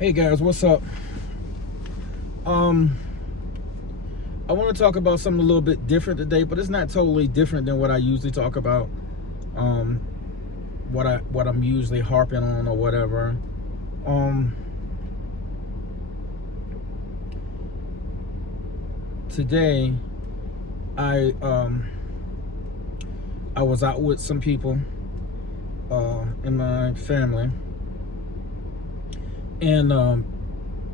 Hey guys, what's up? I want to talk about something a little bit different today, but it's not totally different than what I usually talk about. What I'm usually harping on or whatever. Today I was out with some people in my family, and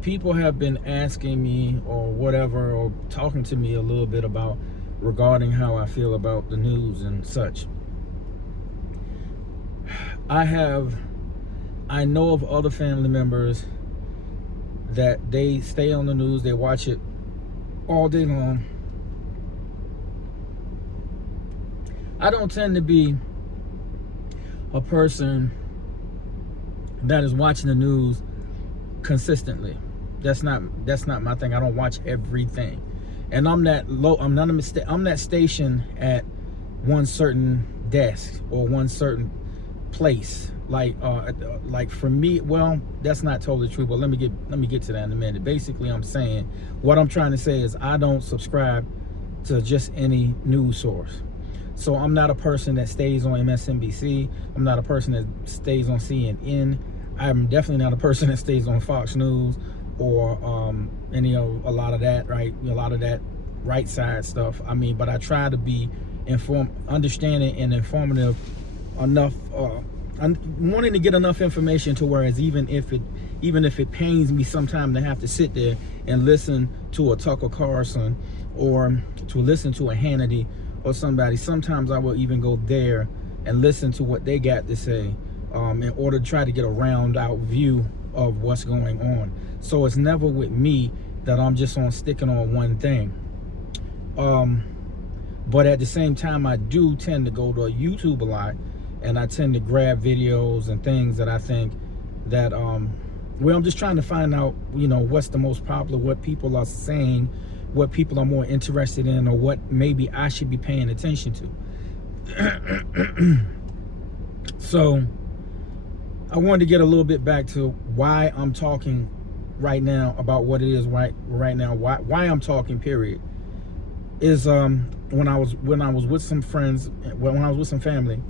people have been asking me or whatever, or talking to me a little bit about regarding how I feel about the news and such. I know of other family members that they stay on the news, they watch it all day long. I don't tend to be a person that is watching the news consistently. That's not my thing. I don't watch everything, and I'm not stationed at one certain desk or one certain place. Like for me, well, that's not totally true. But let me get to that in a minute. Basically, what I'm trying to say is I don't subscribe to just any news source. So I'm not a person that stays on MSNBC. I'm not a person that stays on CNN. I'm definitely not a person that stays on Fox News or a lot of that right side stuff. But I try to be understanding and informative enough. I'm wanting to get enough information to whereas even if it pains me sometimes to have to sit there and listen to a Tucker Carlson or to listen to a Hannity or somebody, sometimes I will even go there and listen to what they got to say in order to try to get a round out view of what's going on. So it's never with me that I'm just sticking on one thing. But at the same time, I do tend to go to YouTube a lot, and I tend to grab videos and things that I think that I'm just trying to find out, what's the most popular, what people are saying, what people are more interested in, or what maybe I should be paying attention to. So I wanted to get a little bit back to why I'm talking right now about what it is right now. Why I'm talking, period, is when I was with some friends, when I was with some family,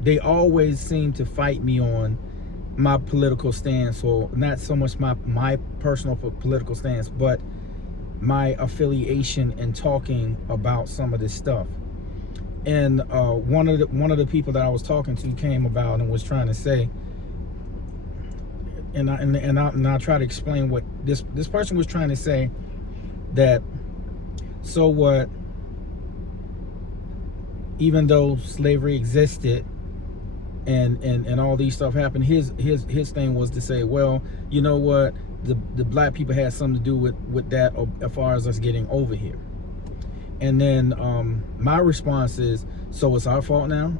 they always seem to fight me on my political stance, or not so much my personal political stance, but my affiliation in talking about some of this stuff. And one of the people that I was talking to came about and was trying to say, and I try to explain what this person was trying to say, that so what, even though slavery existed and all these stuff happened, his thing was to say, well, you know what, the black people had something to do with that as far as us getting over here. And then my response is, so it's our fault now?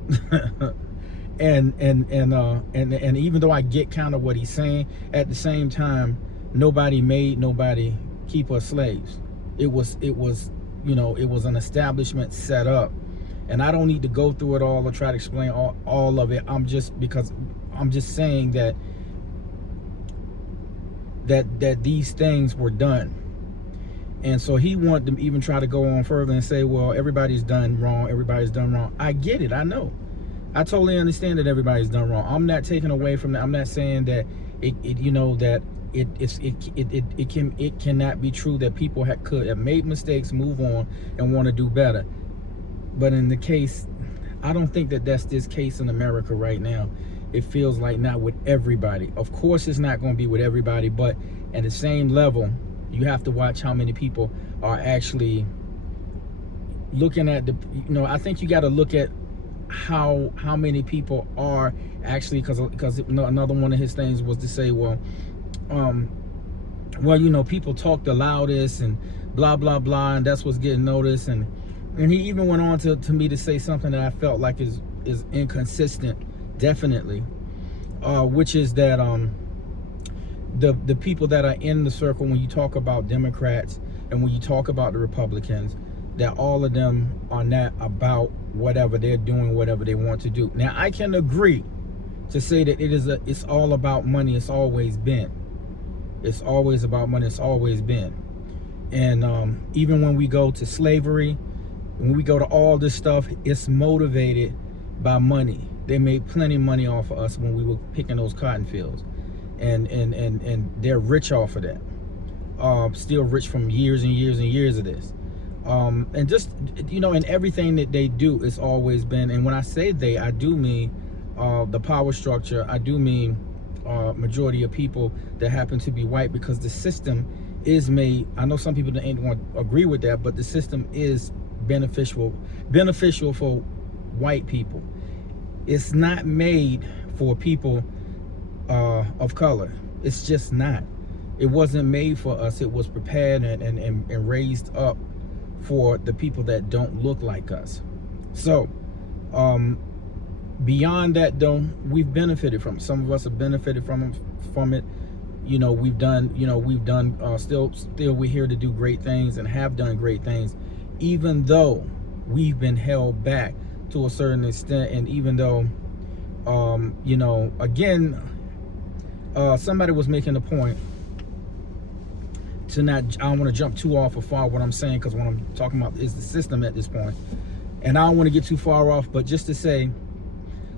and even though I get kind of what he's saying, at the same time, nobody made nobody keep us slaves. It was an establishment set up. And I don't need to go through it all or try to explain all of it. I'm just saying that these things were done. And so he wanted to even try to go on further and say, well, everybody's done wrong. I get it. I know. I totally understand that everybody's done wrong. I'm not taking away from that. I'm not saying that it cannot be true that people could have made mistakes, move on, and want to do better. But in the case, I don't think that's this case in America right now. It feels like not with everybody. Of course, it's not going to be with everybody, but at the same level, you have to watch how many people are actually looking at I think you got to look at how many people are actually, because another one of his things was to say, well, people talk the loudest and blah blah blah, and that's what's getting noticed. And he even went on to me to say something that I felt like is inconsistent, definitely, which is that the people that are in the circle, when you talk about Democrats and when you talk about the Republicans, that all of them are not about whatever they're doing, whatever they want to do. Now, I can agree to say that it's all about money. It's always been. It's always about money. It's always been. And even when we go to slavery, when we go to all this stuff, it's motivated by money. They made plenty of money off of us when we were picking those cotton fields, and they're rich off of that. Still rich from years and years and years of this. And just, in everything that they do, it's always been. And when I say they, I do mean the power structure. I do mean majority of people that happen to be white, because the system is made. I know some people ain't want to agree with that, but the system is beneficial for white people. It's not made for people of color. It's just not. It wasn't made for us. It was prepared and raised up for the people that don't look like us. So beyond that, though, we've benefited from it. Some of us have benefited from it. We've done still we're here to do great things and have done great things, even though we've been held back to a certain extent. And even though again, somebody was making a point to not, I don't want to jump too off or far what I'm saying, because what I'm talking about is the system at this point, and I don't want to get too far off, but just to say,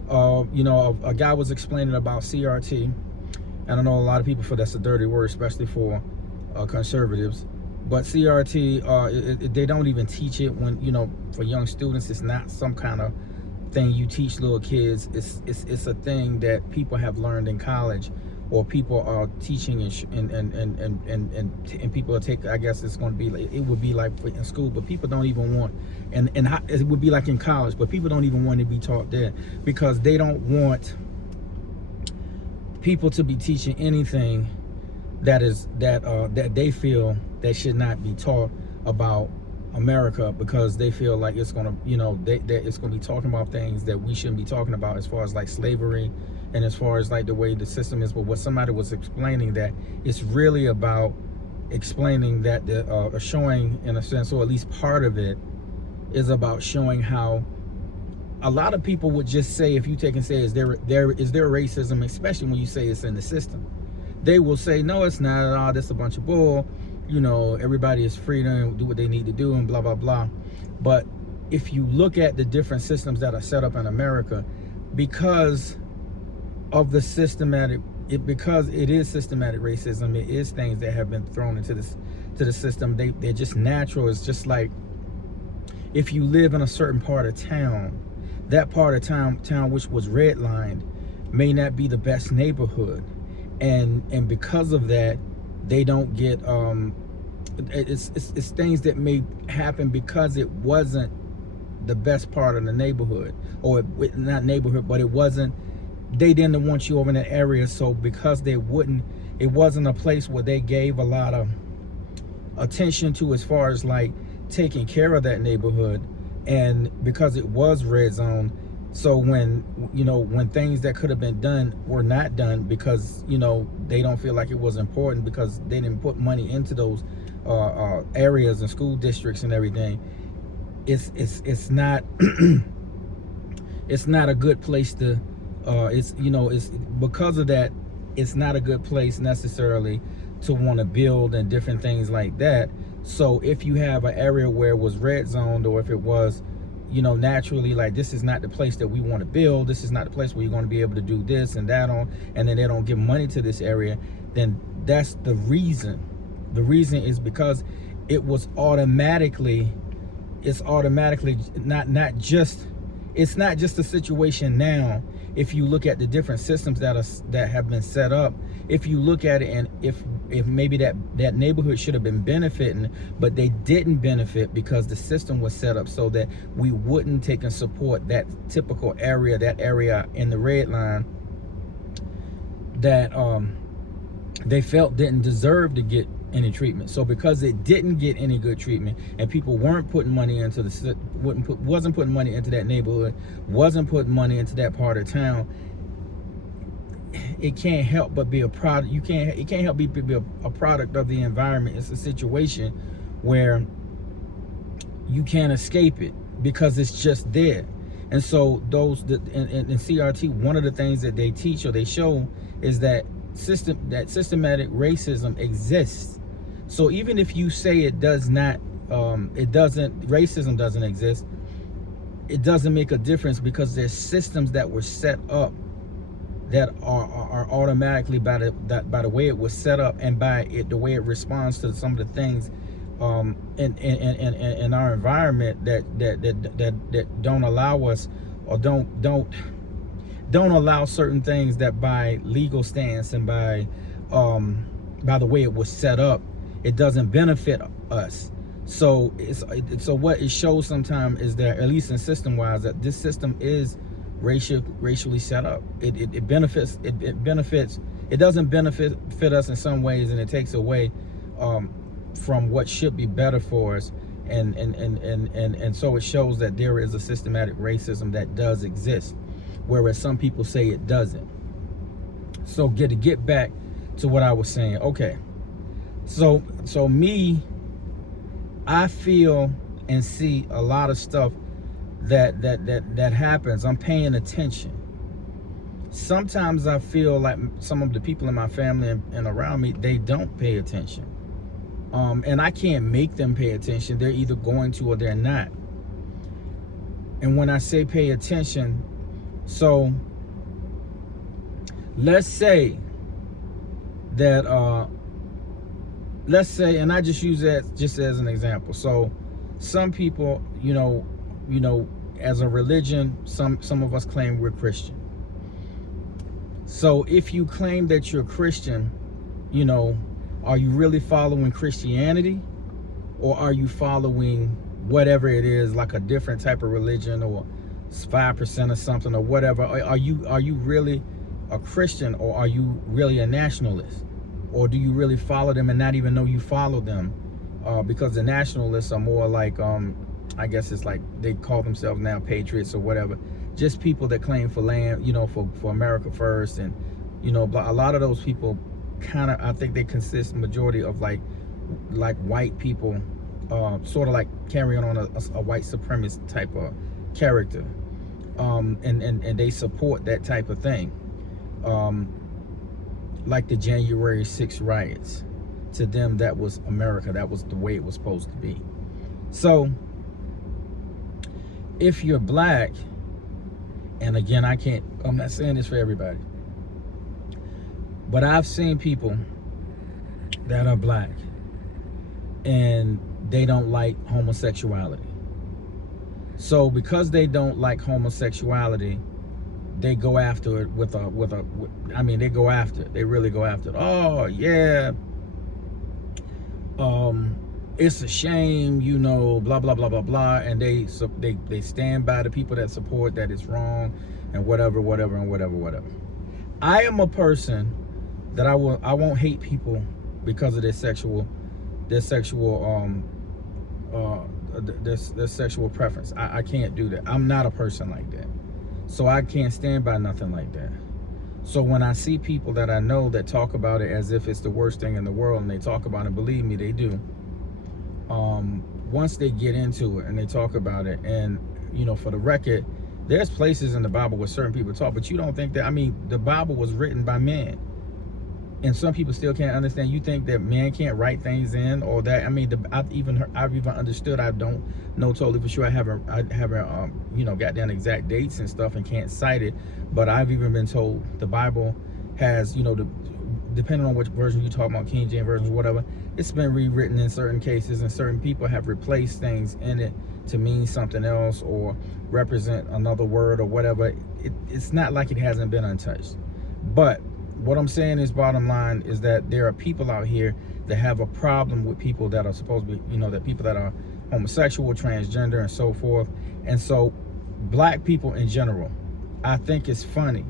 a guy was explaining about CRT. And I know a lot of people feel that's a dirty word, especially for conservatives. But CRT, they don't even teach it when, for young students. It's not some kind of thing you teach little kids. It's a thing that people have learned in college, or people are teaching and people are taking. I guess it's going to be like, it would be like in school, but people don't even want, and it would be like in college, but people don't even want to be taught there, because they don't want people to be teaching anything that they feel that should not be taught about America, because they feel like it's gonna, it's gonna be talking about things that we shouldn't be talking about, as far as like slavery and as far as like the way the system is. But what somebody was explaining, that it's really about explaining that showing, in a sense, or at least part of it is about showing how a lot of people would just say, if you take and say, is there racism, especially when you say it's in the system, they will say, no, it's not at all. That's a bunch of bull. Everybody is free to do what they need to do and blah, blah, blah. But if you look at the different systems that are set up in America, because of the because it is systematic racism, it is things that have been thrown into the system. They're just natural. It's just like, if you live in a certain part of town, that part of town which was redlined may not be the best neighborhood, and because of that, they don't get it's things that may happen because it wasn't the best part of the neighborhood, or not neighborhood, but they didn't want you over in that area. So because it wasn't a place where they gave a lot of attention to, as far as like taking care of that neighborhood, and because it was red zone, so when things that could have been done were not done, because they don't feel like it was important, because they didn't put money into those areas and school districts and everything, it's not it's not a good place to it's because of that, it's not a good place necessarily to want to build and different things like that. So if you have an area where it was red zoned, or if it was naturally like, this is not the place that we want to build, this is not the place where you're going to be able to do this and that on, and then they don't give money to this area, then that's the reason. The reason is because it's not just a situation now. If you look at the different systems that have been set up, if you look at it, and if maybe that neighborhood should have been benefiting, but they didn't benefit because the system was set up so that we wouldn't take and support that typical area, that area in the red line that they felt didn't deserve to get any treatment. So because it didn't get any good treatment, and people weren't putting money into wasn't putting money into that neighborhood, wasn't putting money into that part of town, it can't help but be a product. It can't help but be a product of the environment. It's a situation where you can't escape it, because it's just there. And so in CRT, one of the things that they teach or they show is that systematic racism exists. So even if you say it does not, racism doesn't exist, it doesn't make a difference, because there's systems that were set up that are automatically by the way it was set up, and by the way it responds to some of the things in our environment that don't allow us, or don't allow certain things, that by legal stance and by the way it was set up, it doesn't benefit us. So so what it shows sometimes is that, at least in system wise, that this system is racially set up. It benefits, it doesn't benefit us in some ways, and it takes away from what should be better for us, and so it shows that there is a systematic racism that does exist, whereas some people say it doesn't. So to get back to what I was saying, okay, so me, I feel and see a lot of stuff that happens. I'm paying attention. Sometimes I feel like some of the people in my family and around me, they don't pay attention. And I can't make them pay attention. They're either going to or they're not. And when I say pay attention, so let's say that, and I just use that just as an example. So some people, as a religion, some of us claim we're Christian. So if you claim that you're Christian, are you really following Christianity, or are you following whatever it is, like a different type of religion, or 5% or something, or whatever? Are you really a Christian, or are you really a nationalist? Or do you really follow them and not even know you follow them? Because the nationalists are more like, I guess it's like they call themselves now patriots or whatever. Just people that claim for land, for America first. And, a lot of those people kind of, I think they consist majority of like white people, sort of like carrying on a white supremacist type of character. And they support that type of thing. Like the January 6th riots. To them, that was America. That was the way it was supposed to be. So, if you're black, and again, I'm not saying this for everybody, but I've seen people that are black, and they don't like homosexuality. So, because they don't like homosexuality, they go after it they go after it. They really go after it. Oh yeah, it's a shame, blah blah blah blah blah, and they stand by the people that support that it's wrong, and whatever. I am a person that I won't hate people because of their sexual preference. I can't do that. I'm not a person like that. So I can't stand by nothing like that. So when I see people that I know that talk about it as if it's the worst thing in the world, and they talk about it, believe me, they do. Once they get into it and they talk about it, and for the record, there's places in the Bible where certain people talk, but you don't think that, the Bible was written by men. And some people still can't understand. You think that man can't write things in, or that, I've even understood. I don't know totally for sure. I haven't got down exact dates and stuff and can't cite it. But I've even been told the Bible has, depending on which version you talk about, King James version, whatever, it's been rewritten in certain cases, and certain people have replaced things in it to mean something else or represent another word or whatever. It's not like it hasn't been untouched. But what I'm saying is, bottom line is that there are people out here that have a problem with people that are supposed to be, that people that are homosexual, transgender, and so forth. And so black people in general, I think it's funny,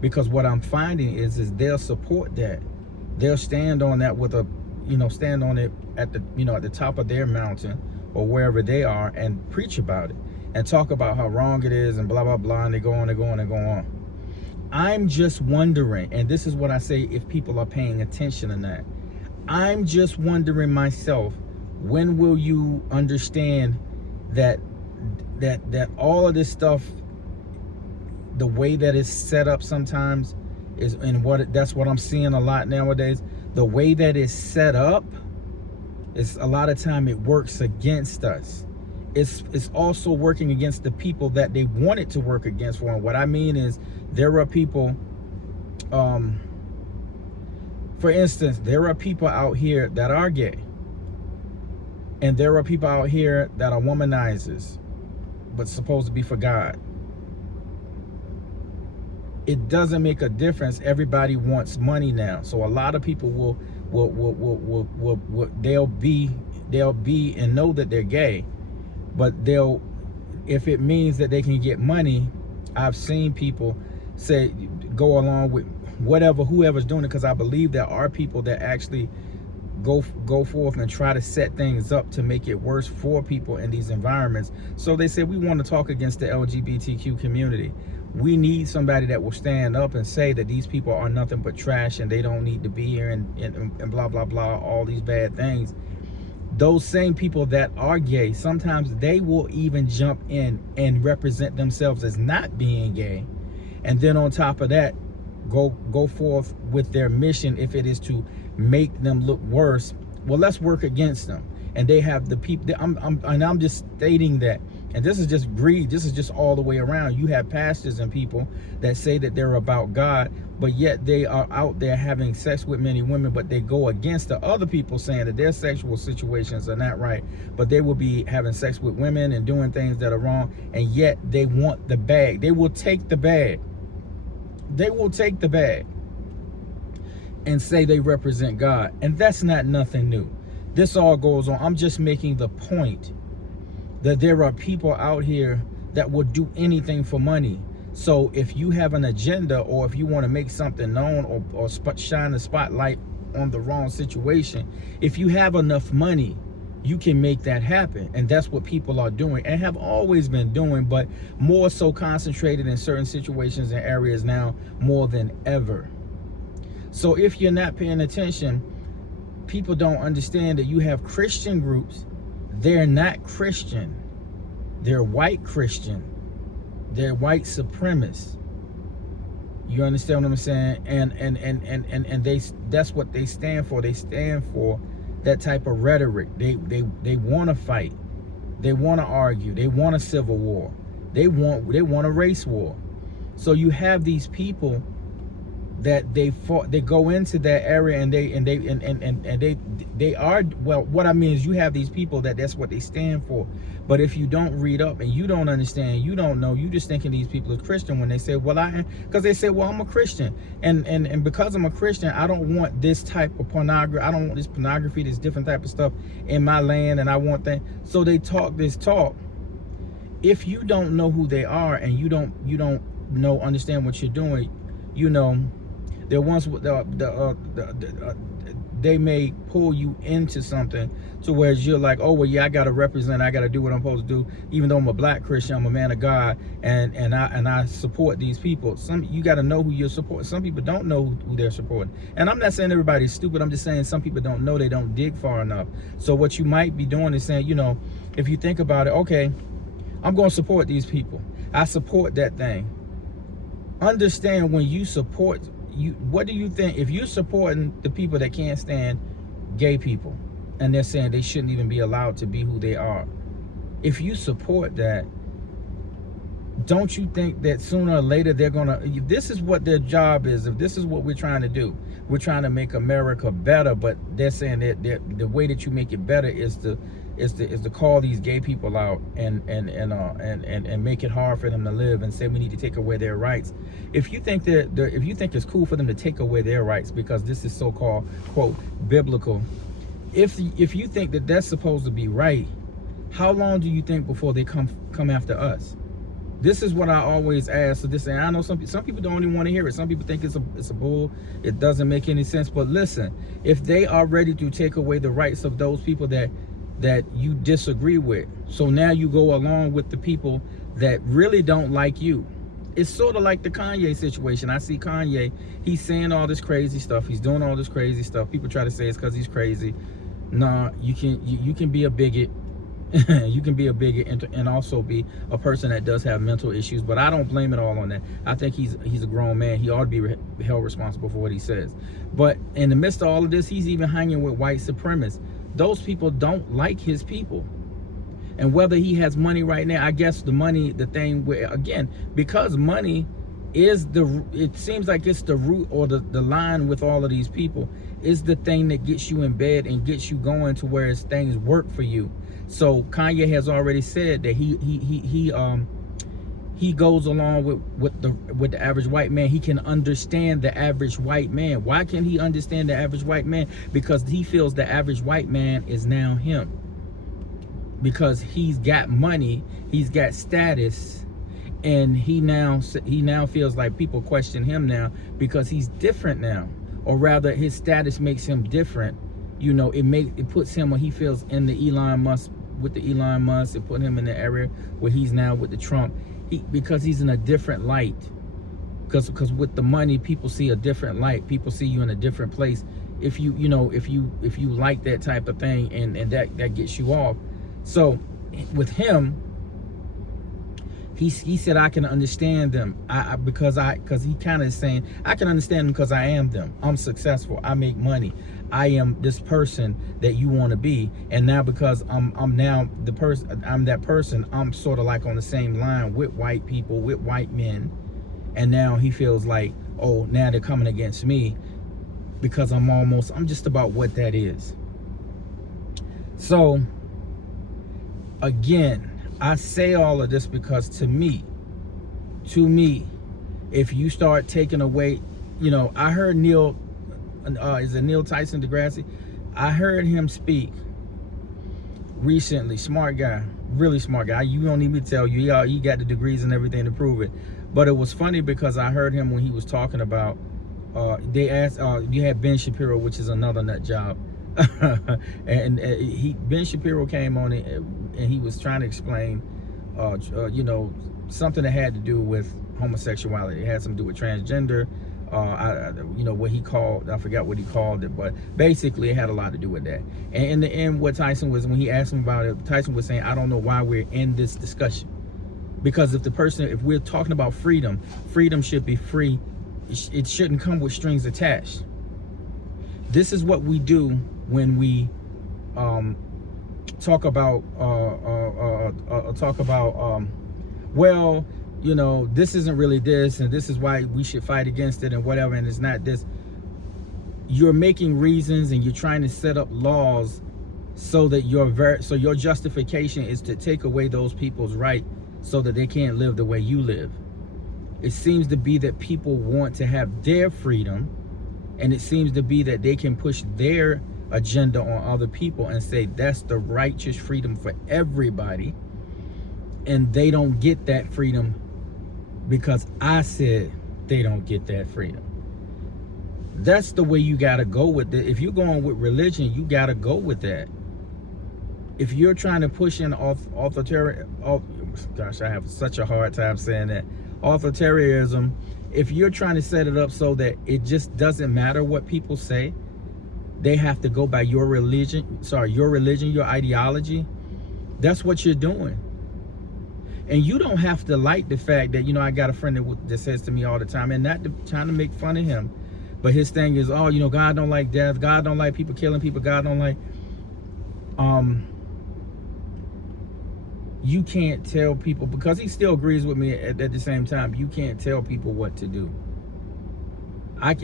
because what I'm finding is they'll support that. They'll stand on that with stand on it at the top of their mountain or wherever they are, and preach about it and talk about how wrong it is and blah, blah, blah. And they go on. I'm just wondering, and this is what I say, if people are paying attention or not. I'm just wondering myself, when will you understand that all of this stuff the way that it's set up sometimes is, and that's what I'm seeing a lot nowadays. The way that it's set up is a lot of time it works against us. It's also working against the people that they want it to work against for. And what I mean is, there are people, for instance, there are people out here that are gay, and there are people out here that are womanizers, but supposed to be for God. It doesn't make a difference. Everybody wants money now, so a lot of people will they'll be and know that they're gay, but if it means that they can get money. I've seen people say go along with whoever's doing it, because I believe there are people that actually go forth and try to set things up to make it worse for people in these environments. So they say, we want to talk against the LGBTQ community. We need somebody that will stand up and say that these people are nothing but trash and they don't need to be here, and blah blah blah, all these bad things. Those same people that are gay, sometimes they will even jump in and represent themselves as not being gay, and then on top of that go forth with their mission. If it is to make them look worse, well, let's work against them. And they have the people. I'm just stating that, and this is just greed. This is just all the way around. You have pastors and people that say that they're about God, but yet they are out there having sex with many women, but they go against the other people saying that their sexual situations are not right, but they will be having sex with women and doing things that are wrong, and yet they want the bag. They will take the bag. They will take the bag and say they represent God, and that's not nothing new. This all goes on. I'm just making the point that there are people out here that will do anything for money. So if you have an agenda, or if you want to make something known, or shine the spotlight on the wrong situation, if you have enough money, you can make that happen. And that's what people are doing and have always been doing, but more so concentrated in certain situations and areas now more than ever. So if you're not paying attention, people don't understand that you have Christian groups. They're not Christian. They're white Christian. They're white supremacists. You understand what I'm saying? And that's what they stand for. They stand for that type of rhetoric. They want to fight. They want to argue. They want a civil war. They want a race war. So you have these people that they go into that area, and they are, well, what I mean is, you have these people that's what they stand for. But if you don't read up and you don't understand, you don't know, you just thinking these people are Christian when they say, well, because they say, well, I'm a Christian, and because I'm a Christian, I don't want this type of pornography. I don't want this pornography, this different type of stuff in my land, and I want that. So they talk this talk. If you don't know who they are, and you don't understand what you're doing, there once they may pull you into something to where you're like, oh, well, yeah, I got to represent, I got to do what I'm supposed to do. Even though I'm a black Christian, I'm a man of God, and I support these people. You got to know who you're supporting. Some people don't know who they're supporting. And I'm not saying everybody's stupid. I'm just saying some people don't know. They don't dig far enough. So what you might be doing is saying, if you think about it, okay, I'm going to support these people. I support that thing. Understand, when you support, what do you think if you're supporting the people that can't stand gay people, and they're saying they shouldn't even be allowed to be who they are? If you support that, don't you think that sooner or later they're gonna, this is what their job is? If this is what we're trying to do, we're trying to make America better, but they're saying that the way that you make it better is to call these gay people out and make it hard for them to live, and say we need to take away their rights. If you think if you think it's cool for them to take away their rights because this is so-called, quote, biblical, if you think that that's supposed to be right, how long do you think before they come after us? This is what I always ask. So this, and I know some people don't even want to hear it. Some people think it's a bull. It doesn't make any sense. But listen, if they are ready to take away the rights of those people that you disagree with, so now you go along with the people that really don't like you. It's sort of like the Kanye situation. I see Kanye, he's saying all this crazy stuff. He's doing all this crazy stuff. People try to say it's because he's crazy. Nah, you can be a bigot You can be a bigot and also be a person that does have mental issues, but I don't blame it all on that. I think he's a grown man. He ought to be held responsible for what he says. But in the midst of all of this, he's even hanging with white supremacists. Those people don't like his people. And whether he has money right now, I guess the money, the thing where, again, because money is it seems like it's the root or the line with all of these people, is the thing that gets you in bed and gets you going to where things work for you. So Kanye has already said that he goes along with the average white man. He can understand the average white man. Why can he understand the average white man? Because he feels the average white man is now him. Because he's got money, he's got status, and he now feels like people question him now because he's different now, or rather his status makes him different. You know, it puts him, when he feels in the Elon Musk, with the Elon Musk, it put him in the area where he's now with the Trump, because he's in a different light. Because with the money, people see a different light. People see you in a different place. If you like that type of thing, and that gets you off. So with him, he said, I can understand them. Because he kind of is saying, I can understand them because I am them. I'm successful. I make money. I am this person that you want to be. And now because I'm now the person, I'm that person, I'm sort of like on the same line with white people, with white men. And now he feels like, oh, now they're coming against me because I'm just about what that is. So again, I say all of this because to me, if you start taking away, I heard Neil Tyson deGrasse? I heard him speak recently. Smart guy, really smart guy. You don't need me to tell you, he got the degrees and everything to prove it. But it was funny because I heard him when he was talking about, they asked, you had Ben Shapiro, which is another nut job. and Ben Shapiro came on and he was trying to explain something that had to do with homosexuality. It had something to do with transgender, what he called, I forgot what he called it, but basically it had a lot to do with that. And in the end, what Tyson was, when he asked him about it, Tyson was saying, I don't know why we're in this discussion, because if we're talking about freedom should be free. It shouldn't come with strings attached. This is what we do when we talk about this isn't really this, and this is why we should fight against it and whatever, and it's not this. You're making reasons and you're trying to set up laws so that your justification is to take away those people's right so that they can't live the way you live. It seems to be that people want to have their freedom, and it seems to be that they can push their agenda on other people and say that's the righteous freedom for everybody, and they don't get that freedom because I said they don't get that freedom. That's the way you got to go with it. If you're going with religion, you got to go with that. If you're trying to push in authoritarian, gosh, I have such a hard time saying that, authoritarianism, if you're trying to set it up so that it just doesn't matter what people say, they have to go by your religion, your ideology, that's what you're doing. And you don't have to like the fact that, I got a friend that says to me all the time, and not trying to make fun of him, but his thing is, God don't like death, God don't like people killing people, God don't like, you can't tell people, because he still agrees with me at the same time, you can't tell people what to do. I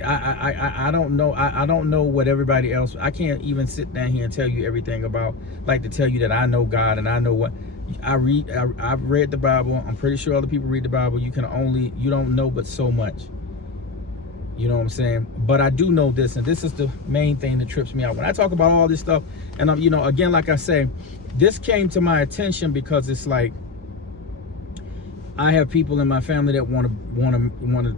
don't know. I don't know what everybody else, I can't even sit down here and tell you everything about, like to tell you that I know God and I know what I've read the Bible. I'm pretty sure other people read the Bible. You don't know but so much. You know what I'm saying? But I do know this, and this is the main thing that trips me out when I talk about all this stuff. And again, like I say, this came to my attention because it's like, I have people in my family that want to,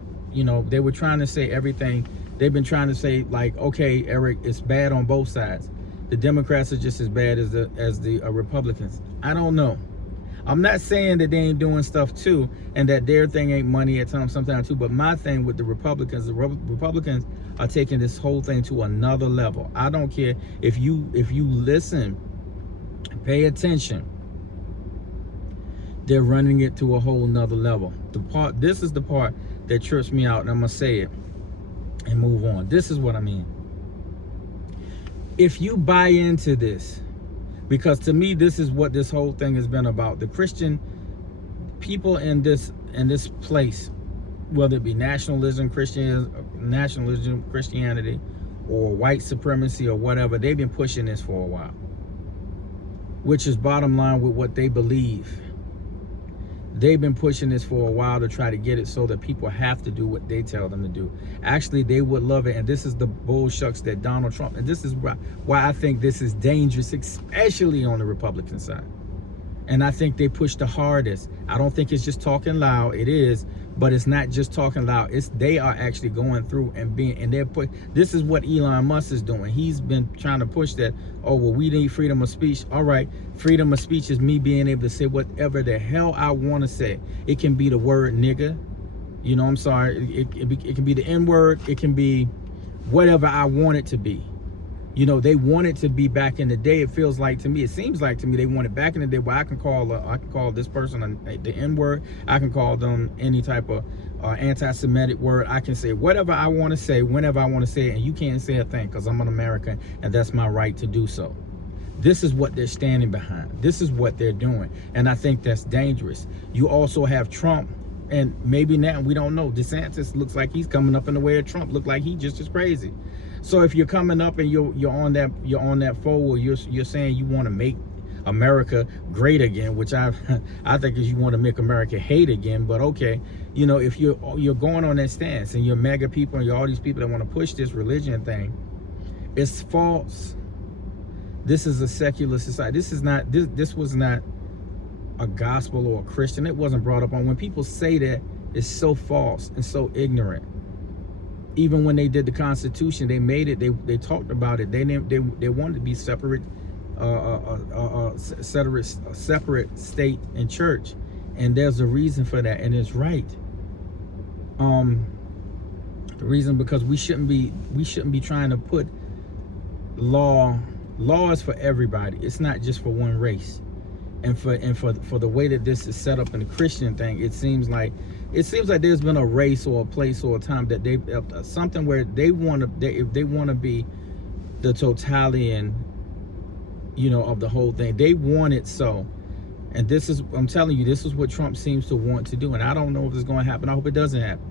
they were trying to say everything. They've been trying to say, like, okay, Eric, it's bad on both sides. The Democrats are just as bad as the Republicans. I don't know. I'm not saying that they ain't doing stuff too, and that their thing ain't money at times, sometimes too. But my thing with the Republicans are taking this whole thing to another level. I don't care if you listen, pay attention. They're running it to a whole nother level. This is the part that trips me out, and I'm gonna say it and move on. This is what I mean. If you buy into this, because to me this is what this whole thing has been about. The Christian people in this place, whether it be nationalism, Christianity, or white supremacy or whatever, they've been pushing this for a while, which is bottom line with what they believe. They've been pushing this for a while to try to get it so that people have to do what they tell them to do. Actually, they would love it. And this is the bullshucks that Donald Trump, and this is why I think this is dangerous, especially on the Republican side. And I think they push the hardest. I don't think it's just talking loud. It is, but it's not just talking loud. They are actually going through and this is what Elon Musk is doing. He's been trying to push that, oh, well, we need freedom of speech. All right, freedom of speech is me being able to say whatever the hell I want to say. It can be the word nigga. You know, I'm sorry. It can be the N-word. It can be whatever I want it to be. You know, they want it to be back in the day. It feels like to me, it seems like to me, they want it back in the day where I can call this person the N-word. I can call them any type of anti-Semitic word. I can say whatever I want to say, whenever I want to say it, and you can't say a thing because I'm an American and that's my right to do so. This is what they're standing behind. This is what they're doing. And I think that's dangerous. You also have Trump, and maybe now, we don't know. DeSantis looks like he's coming up in the way of Trump. Look like he just as crazy. So if you're coming up and you're on that forward, you're saying you want to make America great again, which I think is you want to make America hate again. But okay, you know, if you're going on that stance and you're MAGA people and you're all these people that want to push this religion thing, it's false. This is a secular society. This was not a gospel or a Christian. It wasn't brought up on. When people say that, it's so false and so ignorant. Even when they did the Constitution, they made it. They talked about it. They wanted to be separate, separate state and church, and there's a reason for that, and it's right. The reason because we shouldn't be trying to put laws for everybody. It's not just for one race, and for the way that this is set up in the Christian thing, it seems like there's been a race or a place or a time that they something where they want to be the totalitarian, you know, of the whole thing. They want it so, and I'm telling you, this is what Trump seems to want to do, and I don't know if it's going to happen. I hope it doesn't happen,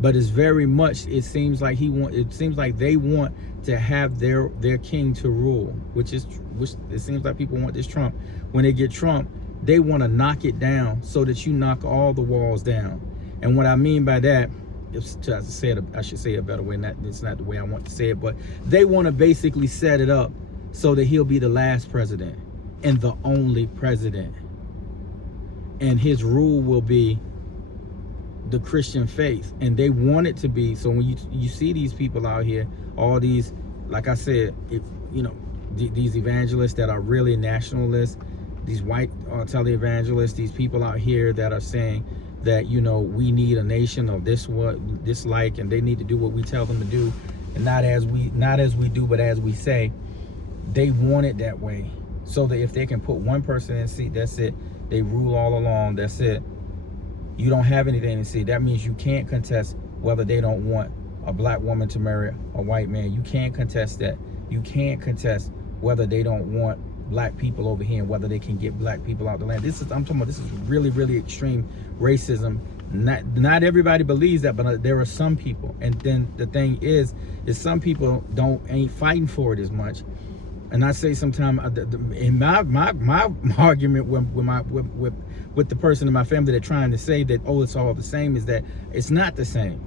but it's very much. It seems like they want to have their king to rule, which it seems like people want this Trump. When they get Trump, they want to knock it down so that you knock all the walls down. And what I mean by that, I should say it a better way. It's not the way I want to say it, but they want to basically set it up so that he'll be the last president and the only president. And his rule will be the Christian faith. And they want it to be. So when you see these people out here, all these, like I said, these evangelists that are really nationalists, these white televangelists, these people out here that are saying that, you know, we need a nation of this like, and they need to do what we tell them to do, and not as we do, but as we say. They want it that way, so that if they can put one person in a seat, that's it. They rule all along. That's it. You don't have anything to see. That means you can't contest whether they don't want a black woman to marry a white man. You can't contest that. You can't contest whether they don't want black people over here and whether they can get black people out the land. I'm talking about, this is really, really extreme racism. Not everybody believes that, but there are some people. And then the thing is some people ain't fighting for it as much. And I say sometimes in my argument with the person in my family that trying to say that, oh, it's all the same, is that it's not the same.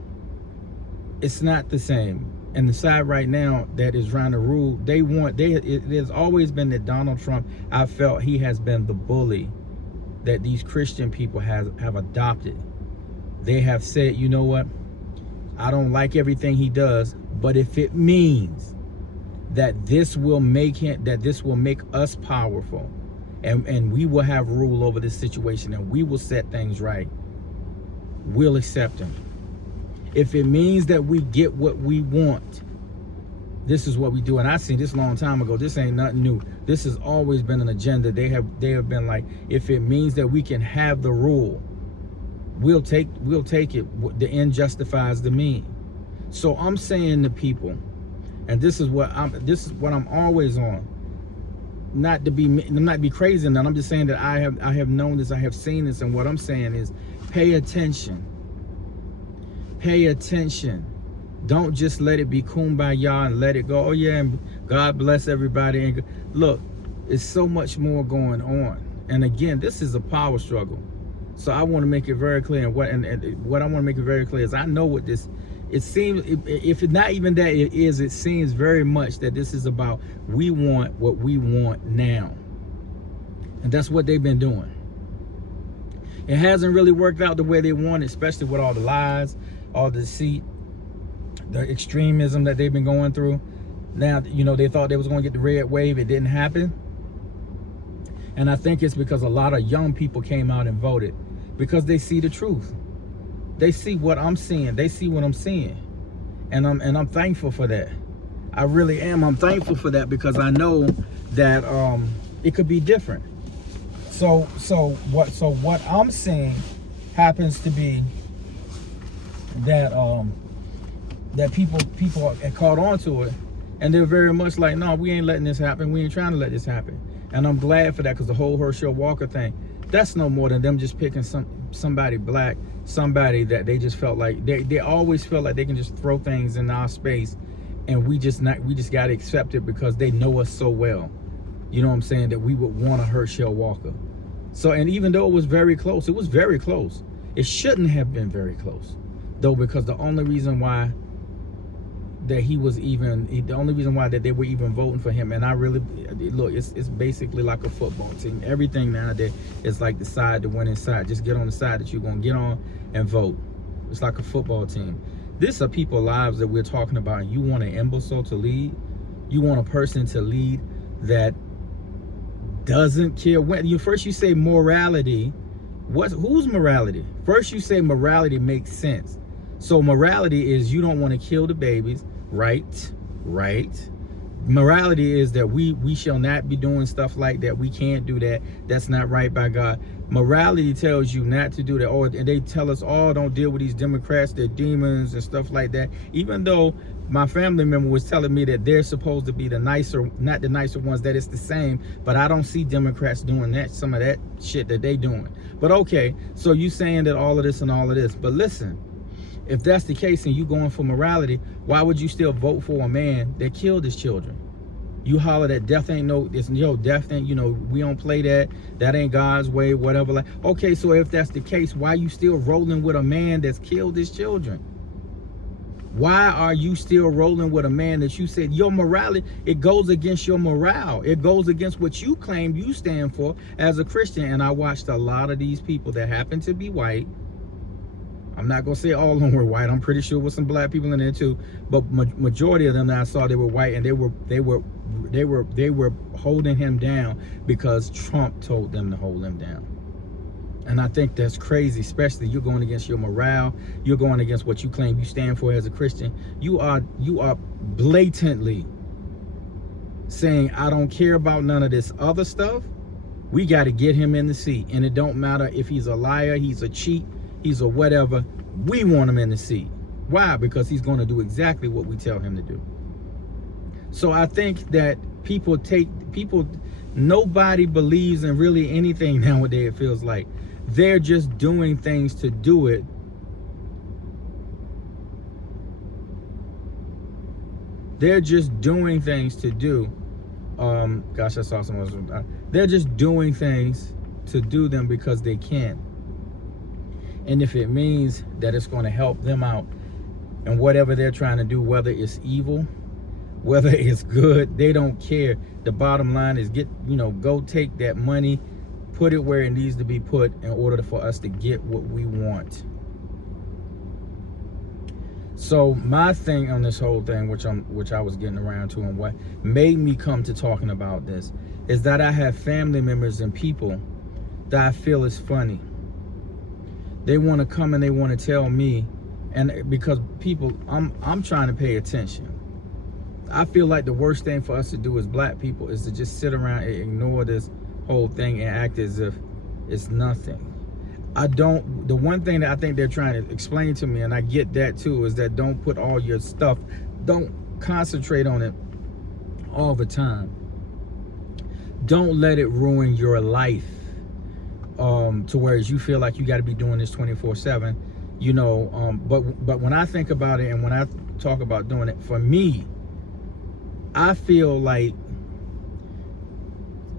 It's not the same. And the side right now that is trying to rule, it has always been that Donald Trump, I felt he has been the bully that these Christian people have adopted. They have said, you know what, I don't like everything he does, but if it means that this will make us powerful, and we will have rule over this situation, and we will set things right, we'll accept him. If it means that we get what we want, This is what we do. And I seen this a long time ago. This ain't nothing new. This has always been an agenda. They have been like, if it means that we can have the rule, we'll take it. The end justifies the mean. So I'm saying to people, and this is what I'm always on. Not to be crazy, and I'm just saying that I have known this, I have seen this, and what I'm saying is, pay attention. Pay attention. Don't just let it be kumbaya and let it go. Oh yeah, and God bless everybody. And look, it's so much more going on. And again, this is a power struggle. So I want to make it very clear. And what I want to make it very clear is, I know what this. It seems, if it's not even that, it seems very much that this is about, we want what we want now. And that's what they've been doing. It hasn't really worked out the way they want, especially with all the lies, all the deceit, the extremism that they've been going through. Now, they thought they was going to get the red wave. It didn't happen. And I think it's because a lot of young people came out and voted because they see the truth. They see what I'm seeing. They see what I'm seeing. And I'm thankful for that. I really am. I'm thankful for that, because I know that it could be different. So what I'm seeing happens to be that that people caught on to it, and they're very much like, no, we ain't letting this happen. We ain't trying to let this happen. And I'm glad for that, because the whole Herschel Walker thing, that's no more than them just picking somebody black, somebody that they just felt like they always felt like they can just throw things in our space, and we just got to accept it because they know us so well. You know what I'm saying? That we would want a Herschel Walker. So, and even though it was very close, it was very close. It shouldn't have been very close, though, because the only reason why that they were even voting for him, and I really look, it's basically like a football team. Everything nowadays is like the winning side. Just get on the side that you're gonna get on and vote. It's like a football team. These are people's lives that we're talking about, and you want an imbecile to lead. You want a person to lead that doesn't care when you say morality. Whose morality? First you say morality makes sense. So morality is you don't want to kill the babies, right? Morality is that we shall not be doing stuff like that. We can't do that. That's not right by God. Morality tells you not to do that. Or they tell us, oh, don't deal with these Democrats, they're demons and stuff like that. Even though my family member was telling me that they're supposed to be the nicer, not the nicer ones, that it's the same, but I don't see Democrats doing that, some of that shit that they doing. But okay, so you saying that all of this and all of this, but listen, if that's the case and you going for morality, why would you still vote for a man that killed his children? You holler that death ain't death ain't, we don't play that. That ain't God's way, whatever. Like, okay, so if that's the case, why you still rolling with a man that's killed his children? Why are you still rolling with a man that you said your morality, it goes against your morale. It goes against what you claim you stand for as a Christian. And I watched a lot of these people that happen to be white. I'm not gonna say all of them were white. I'm pretty sure with some black people in there too. But majority of them that I saw, they were white, and they were holding him down because Trump told them to hold him down. And I think that's crazy, especially you're going against your morale. You're going against what you claim you stand for as a Christian. You are blatantly saying, I don't care about none of this other stuff. We got to get him in the seat. And it don't matter if he's a liar, he's a cheat, he's a whatever. We want him in the seat. Why? Because he's going to do exactly what we tell him to do. So I think that nobody believes in really anything nowadays, it feels like. They're just doing things to do it. They're just doing things to do. Gosh, I saw someone. They're just doing things to do them because they can. And if it means that it's going to help them out and whatever they're trying to do, whether it's evil, whether it's good, they don't care. The bottom line is go take that money, put it where it needs to be put in order for us to get what we want. So my thing on this whole thing, which I was getting around to, and what made me come to talking about this, is that I have family members and people that I feel is funny. They want to come and they want to tell me, and because people, I'm trying to pay attention. I feel like the worst thing for us to do as black people is to just sit around and ignore this whole thing and act as if it's nothing. The one thing that I think they're trying to explain to me, and I get that too, is that don't put all your stuff, don't concentrate on it all the time. Don't let it ruin your life to whereas you feel like you got to be doing this 24/7, you know. But when I think about it and when I talk about doing it, for me, I feel like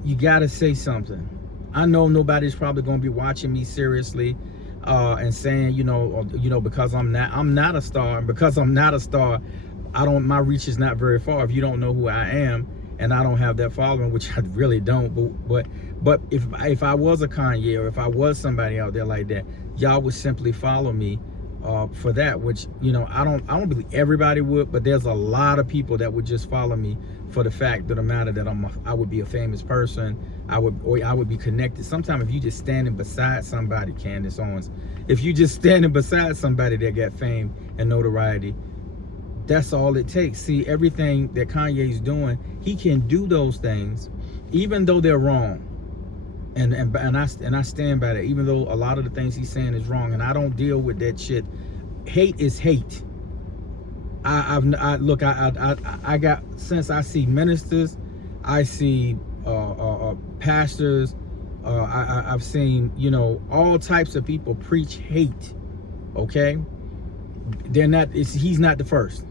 you got to say something. I know nobody's probably going to be watching me seriously and saying, because I'm not a star, and because I'm not a star, my reach is not very far. If you don't know who I am and I don't have that following, which I really don't, but if I was a Kanye, or if I was somebody out there like that, y'all would simply follow me for that, which, I don't believe everybody would, but there's a lot of people that would just follow me for the fact of the matter that I would be a famous person. I would be connected. Sometimes if you just standing beside somebody, Candace Owens, if you just standing beside somebody that got fame and notoriety, that's all it takes. See, everything that Kanye's doing, he can do those things, even though they're wrong. And I stand by that, even though a lot of the things he's saying is wrong, and I don't deal with that shit. Hate is hate. I got, since I see ministers, I see pastors, I've seen, all types of people preach hate. Okay, he's not the first.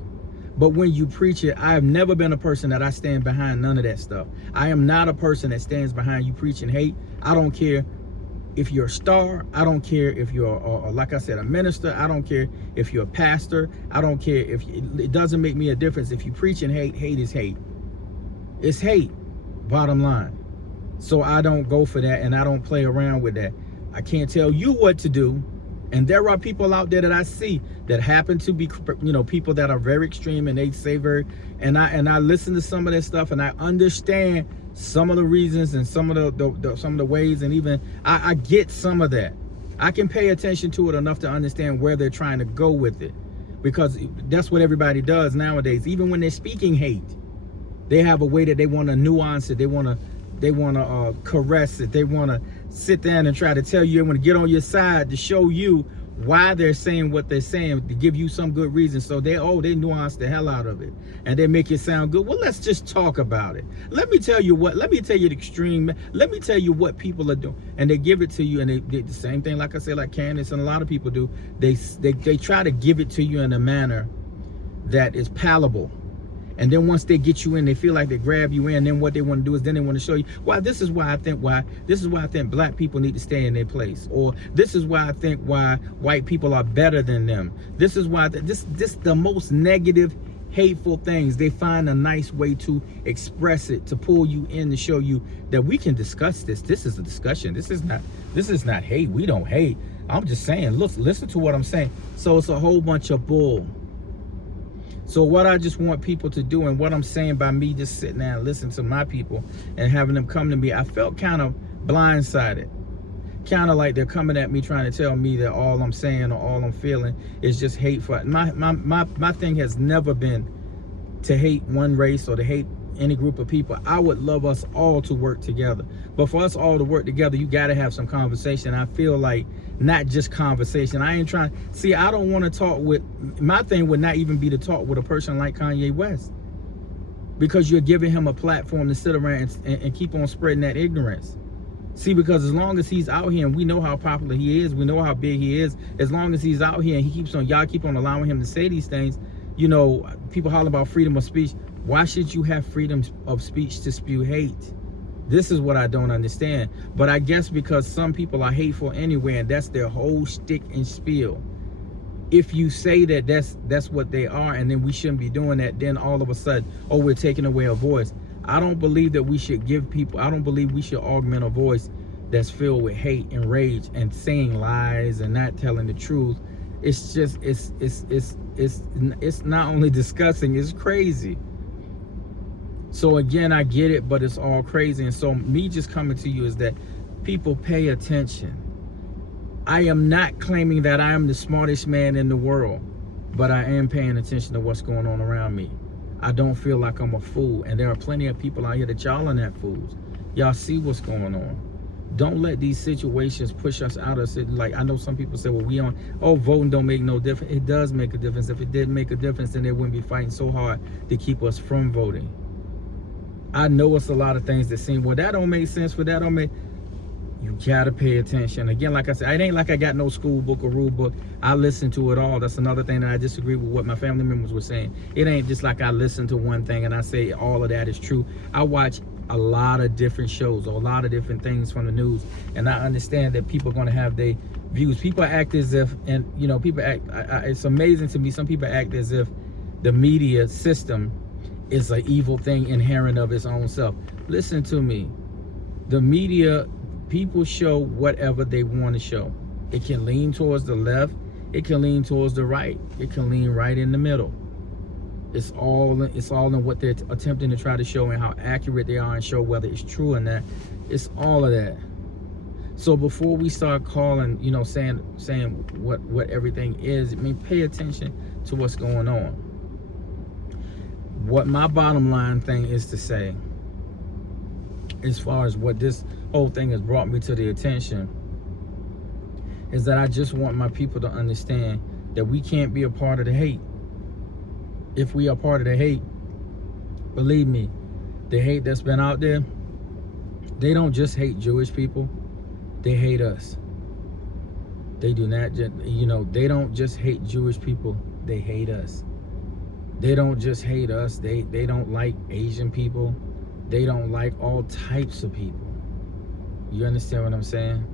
But when you preach it, I have never been a person that I stand behind none of that stuff. I am not a person that stands behind you preaching hate. I don't care if you're a star. I don't care if you're, like I said, a minister. I don't care if you're a pastor. I don't care if, it doesn't make me a difference. If you preaching hate, hate is hate. It's hate, bottom line. So I don't go for that, and I don't play around with that. I can't tell you what to do. And there are people out there that I see that happen to be, people that are very extreme, and they say and I listen to some of that stuff, and I understand some of the reasons and some of the ways, and even I get some of that. I can pay attention to it enough to understand where they're trying to go with it, because that's what everybody does nowadays. Even when they're speaking hate, they have a way that they want to nuance it. They want to caress it. They want to sit down and try to tell you, and want to get on your side to show you why they're saying what they're saying, to give you some good reason. So they nuance the hell out of it, and they make it sound good. Well, let's just talk about it. Let me tell you the extreme. Let me tell you what people are doing, and they give it to you, and they did the same thing, like I said, like Candace and a lot of people do. They try to give it to you in a manner that is palatable. And then once they get you in, they feel like they grab you in. Then what they want to do is, then they want to show you, this is why I think black people need to stay in their place, or this is why I think why white people are better than them. This is why this the most negative, hateful things. They find a nice way to express it, to pull you in, to show you that we can discuss this. This is a discussion. This is not hate. We don't hate. I'm just saying, look, listen to what I'm saying. So it's a whole bunch of bull. So what I just want people to do, and what I'm saying by me just sitting there and listening to my people and having them come to me, I felt kind of blindsided. Kind of like they're coming at me trying to tell me that all I'm saying or all I'm feeling is just hateful. My thing has never been to hate one race or to hate any group of people. I would love us all to work together. But for us all to work together, you got to have some conversation. I feel like not just conversation. I don't want to talk with, my thing would not even be to talk with a person like Kanye West, because you're giving him a platform to sit around and keep on spreading that ignorance. See, because as long as he's out here, and we know how popular he is, we know how big he is, as long as he's out here and y'all keep on allowing him to say these things, people holler about freedom of speech. Why should you have freedom of speech to spew hate? This is what I don't understand. But I guess because some people are hateful anyway, and that's their whole shtick and spiel. If you say that that's what they are, and then we shouldn't be doing that, then all of a sudden, we're taking away a voice. I don't believe that we should I don't believe we should augment a voice that's filled with hate and rage and saying lies and not telling the truth. It's just, it's not only disgusting, it's crazy. So again, I get it, but it's all crazy. And so me just coming to you is that people pay attention. I am not claiming that I am the smartest man in the world, but I am paying attention to what's going on around me. I don't feel like I'm a fool. And there are plenty of people out here that y'all are not fools. Y'all see what's going on. Don't let these situations push us out of it. Like, I know some people say, well, voting don't make no difference. It does make a difference. If it didn't make a difference, then they wouldn't be fighting so hard to keep us from voting. I know it's a lot of things that seem, well, that don't make sense, but that don't make, you gotta pay attention. Again, like I said, it ain't like I got no school book or rule book. I listen to it all. That's another thing that I disagree with what my family members were saying. It ain't just like I listen to one thing and I say all of that is true. I watch a lot of different shows, or a lot of different things from the news, and I understand that people are gonna have their views. People act as if, and people act, it's amazing to me, some people act as if the media system is an evil thing inherent of its own self. Listen to me. The media, people show whatever they want to show. It can lean towards the left. It can lean towards the right. It can lean right in the middle. It's all in what they're attempting to try to show and how accurate they are and show whether it's true or not. It's all of that. So before we start calling, saying what everything is, I mean, pay attention to what's going on. What my bottom line thing is to say, as far as what this whole thing has brought me to the attention, is that I just want my people to understand that we can't be a part of the hate. If we are part of the hate, believe me, the hate that's been out there, they don't just hate Jewish people, they hate us. They do not just, they don't just hate Jewish people, they hate us. They don't just hate us, they don't like Asian people. They don't like all types of people. You understand what I'm saying?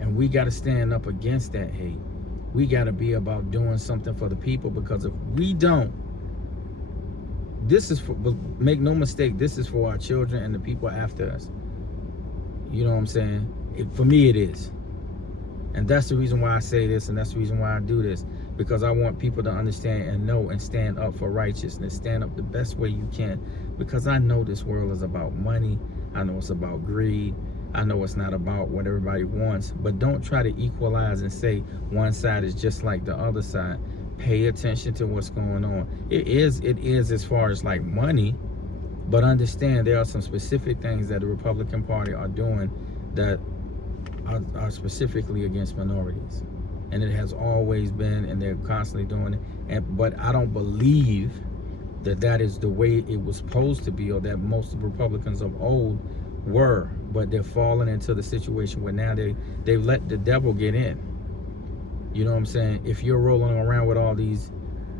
And we got to stand up against that hate. We got to be about doing something for the people, because if we don't, make no mistake, this is for our children and the people after us. You know what I'm saying? For me, it is. And that's the reason why I say this, and that's the reason why I do this, because I want people to understand and know and stand up for righteousness, stand up the best way you can, because I know this world is about money. I know it's about greed. I know it's not about what everybody wants, but don't try to equalize and say one side is just like the other side. Pay attention to what's going on. It is as far as like money, but understand there are some specific things that the Republican Party are doing that are specifically against minorities. And it has always been, and they're constantly doing it. But I don't believe that is the way it was supposed to be, or that most of the Republicans of old were. But they're falling into the situation where now they've let the devil get in. You know what I'm saying? If you're rolling around with all these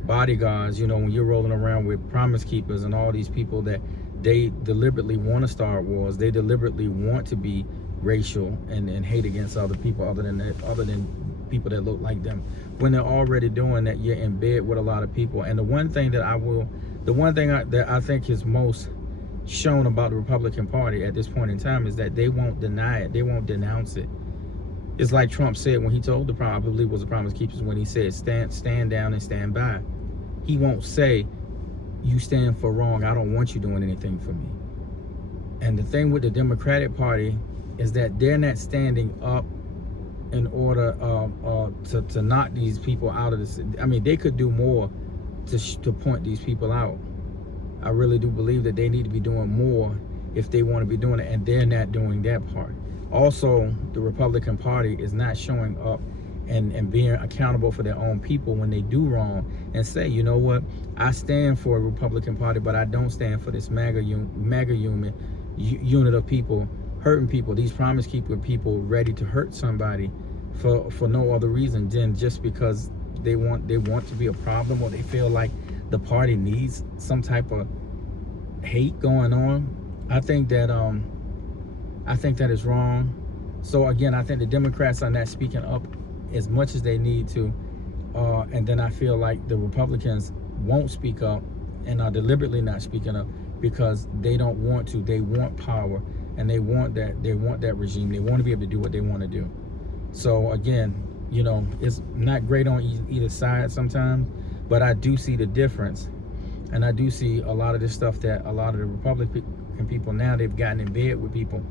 bodyguards, when you're rolling around with promise keepers and all these people that they deliberately want to start wars, they deliberately want to be racial and hate against other people other than people that look like them, when they're already doing that, you're in bed with a lot of people. And the one thing that I think is most shown about the Republican Party at this point in time is that they won't deny it, they won't denounce it. It's like Trump said when he told I believe it was the Promise Keepers, when he said stand down and stand by. He won't say, you stand for wrong, I don't want you doing anything for me. And the thing with the Democratic Party is that they're not standing up in order to knock these people out of this. I mean, they could do more to point these people out. I really do believe that they need to be doing more if they want to be doing it, and they're not doing that part. Also, the Republican Party is not showing up and being accountable for their own people when they do wrong, and say, you know what, I stand for a Republican Party, but I don't stand for this MAGA unit of people hurting people, these promise keeper people ready to hurt somebody for no other reason than just because they want to be a problem, or they feel like the party needs some type of hate going on. I think that is wrong. So again, I think the Democrats are not speaking up as much as they need to, and then I feel like the Republicans won't speak up and are deliberately not speaking up because they don't want to. They want power, and they want that regime. They want to be able to do what they want to do. So again, it's not great on either side sometimes, but I do see the difference, and I do see a lot of this stuff that a lot of the Republican people now, they've gotten in bed with people.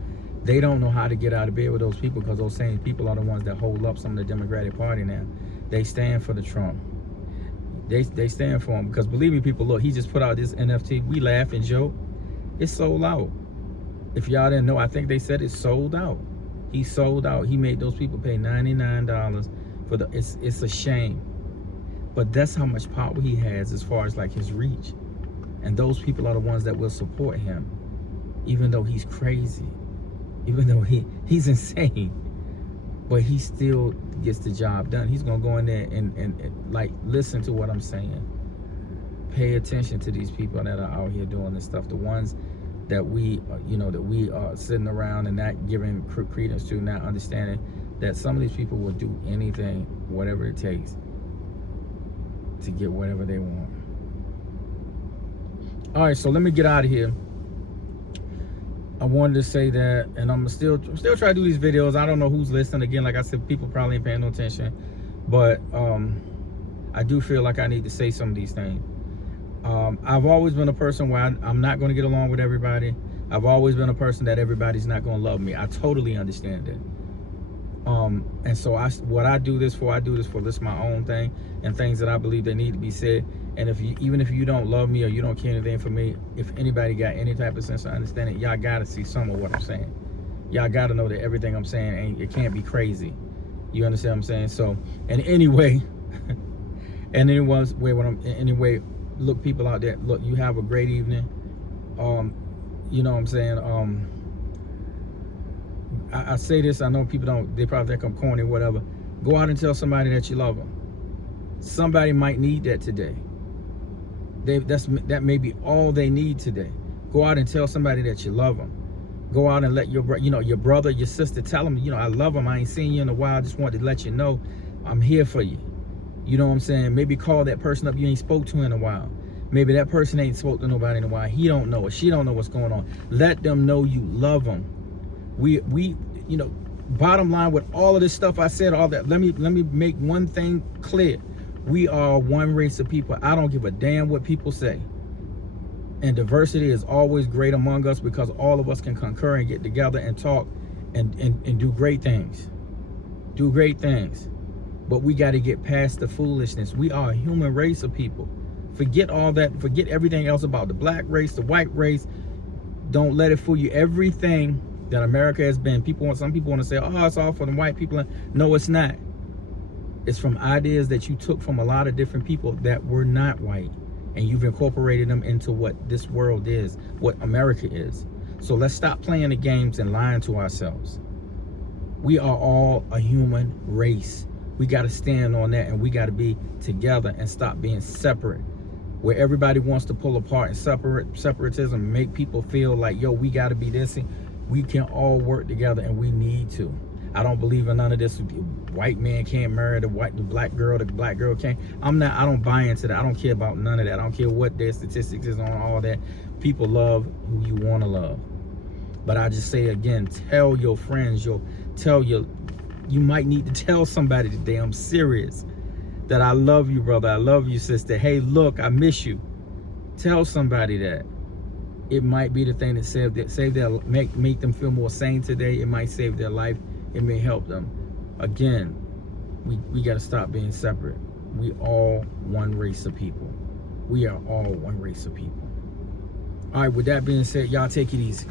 They don't know how to get out of bed with those people, because those same people are the ones that hold up some of the Democratic Party now. They stand for the Trump. They stand for him, because believe me, people, look, he just put out this NFT. We laugh and joke. It's sold out. If y'all didn't know, I think they said it's sold out. He sold out. He made those people pay $99 for the. It's a shame, but that's how much power he has as far as like his reach, and those people are the ones that will support him, even though he's crazy, even though he's insane, but he still gets the job done. He's gonna go in there and like listen to what I'm saying. Pay attention to these people that are out here doing this stuff. The ones that we, that we are sitting around and not giving credence to, not understanding that some of these people will do anything, whatever it takes, to get whatever they want. All right, so let me get out of here. I wanted to say that, and I'm still try to do these videos. I don't know who's listening. Again, like I said, people probably ain't paying no attention, but I do feel like I need to say some of these things. I've always been a person where I'm not going to get along with everybody. I've always been a person that everybody's not going to love me. I totally understand it. And so what I do this for this my own thing, and things that I believe they need to be said. And even if you don't love me or you don't care anything for me, if anybody got any type of sense of understanding, y'all got to see some of what I'm saying. Y'all got to know that everything I'm saying it can't be crazy. You understand what I'm saying? So, and anyway, anyway, look, people out there, look, you have a great evening. You know what I'm saying? I say this, I know people they probably think I'm corny or whatever. Go out and tell somebody that you love them. Somebody might need that today. That may be all they need today. Go out and tell somebody that you love them. Go out and let your brother, your sister, tell them, I love them. I ain't seen you in a while. I just wanted to let you know I'm here for you. You know what I'm saying? Maybe call that person up you ain't spoke to in a while. Maybe that person ain't spoke to nobody in a while. He don't know or she don't know what's going on. Let them know you love them. We bottom line with all of this stuff I said, all that, let me make one thing clear. We are one race of people. I don't give a damn what people say. And diversity is always great among us, because all of us can concur and get together and talk and do great things. Do great things. But we got to get past the foolishness. We are a human race of people. Forget all that. Forget everything else about the black race, the white race. Don't let it fool you. Everything that America has been, some people want to say, oh, it's all for the white people. No, it's not. It's from ideas that you took from a lot of different people that were not white, and you've incorporated them into what this world is, what America is. So let's stop playing the games and lying to ourselves. We are all a human race. We got to stand on that, and we got to be together and stop being separate. Where everybody wants to pull apart and separatism, make people feel like, yo, we got to be this. We can all work together, and we need to. I don't believe in none of this. White man can't marry the black girl can't. I don't buy into that. I don't care about none of that. I don't care what their statistics is on all that. People love who you want to love. But I just say again, tell your friends, you might need to tell somebody today, I'm serious, that I love you, brother. I love you, sister. Hey, look, I miss you. Tell somebody that. It might be the thing that make them feel more sane today. It might save their life. It may help them. Again, we got to stop being separate. We all one race of people. We are all one race of people. All right, with that being said, y'all take it easy.